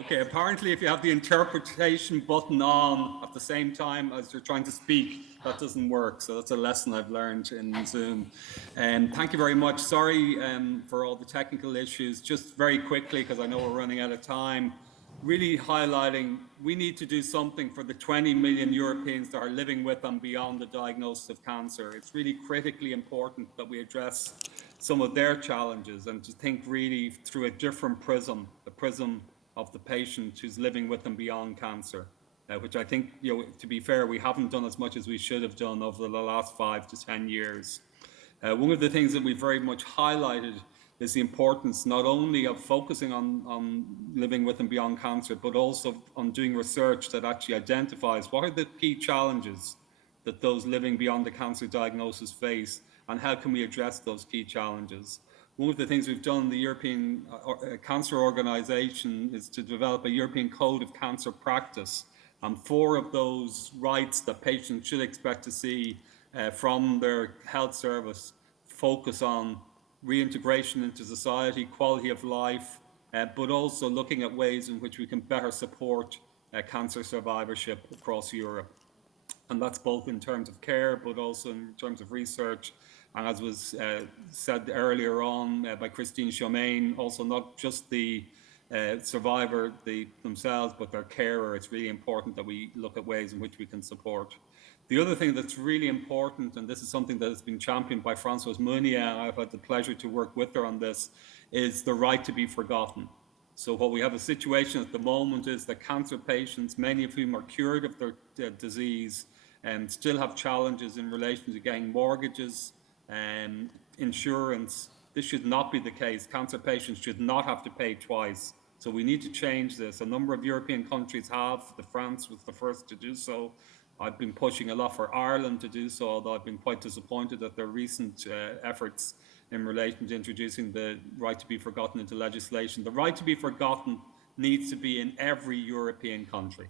Okay, apparently if you have the interpretation button on at the same time as you're trying to speak, that doesn't work. So that's a lesson I've learned in Zoom. Thank you very much. Sorry for all the technical issues. Just very quickly, because I know we're running out of time, really highlighting we need to do something for the 20 million Europeans that are living with and beyond the diagnosis of cancer. It's really critically important that we address some of their challenges and to think really through a different prism, the prism of the patient who's living with and beyond cancer, which I think, to be fair, we haven't done as much as we should have done over the last 5 to 10 years. One of the things that we very much highlighted is the importance not only of focusing on living with and beyond cancer, but also on doing research that actually identifies what are the key challenges that those living beyond the cancer diagnosis face, and how can we address those key challenges. One of the things we've done in the European Cancer Organization is to develop a European Code of Cancer Practice, and 4 of those rights that patients should expect to see from their health service focus on reintegration into society, quality of life, but also looking at ways in which we can better support cancer survivorship across Europe. And that's both in terms of care, but also in terms of research. And as was said earlier on by Christine Chaumain, also not just the survivor themselves, but their carer. It's really important that we look at ways in which we can support. The other thing that's really important, and this is something that has been championed by Françoise Meunier, and I've had the pleasure to work with her on this, is the right to be forgotten. So what we have a situation at the moment is that cancer patients, many of whom are cured of their disease, still have challenges in relation to getting mortgages and insurance. This should not be the case. Cancer patients should not have to pay twice. So we need to change this. A number of European countries have. France was the first to do so. I've been pushing a lot for Ireland to do so, although I've been quite disappointed at their recent efforts in relation to introducing the right to be forgotten into legislation. The right to be forgotten needs to be in every European country.